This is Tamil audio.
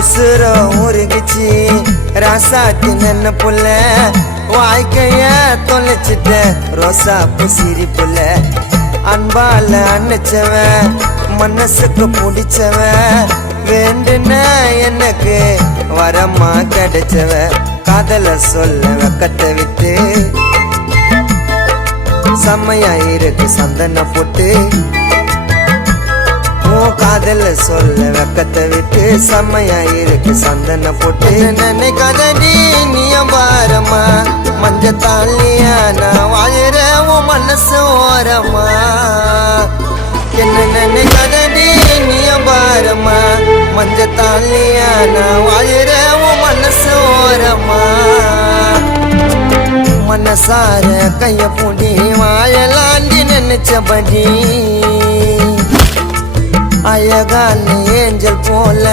உசுர உருகிச்சு ராசாத்தி நன்ன புள்ள வாழ்க்கைய தொலைச்சிட்ட ரோசா புசிரி புள்ள அன்பால அணைச்சவன் மனசுக்கு பிடிச்சவன் வேண்டுன எனக்கு வரமா கிடைச்சவ காதல சொல்ல வெக்கத்தை விட்டு செம்மையா இருக்கு சந்தன போட்டு காதல சொல்ல வெக்கத்தை விட்டு செம்மையா இருக்கு சந்தன போட்டு நினைக்காதடி நீயம் பாரமா மஞ்ச தாலியா நான் வாழற உன் மனசு ஓரமா என்ன நினைக்காதடி நீயம் பாரமா மஞ்ச தாலியா நான் வாழற உன் மனசு ஓரமா மனசார கைய பூடி வாழலாண்டி நினைச்சபடி அழகான ஏஞ்சல் போல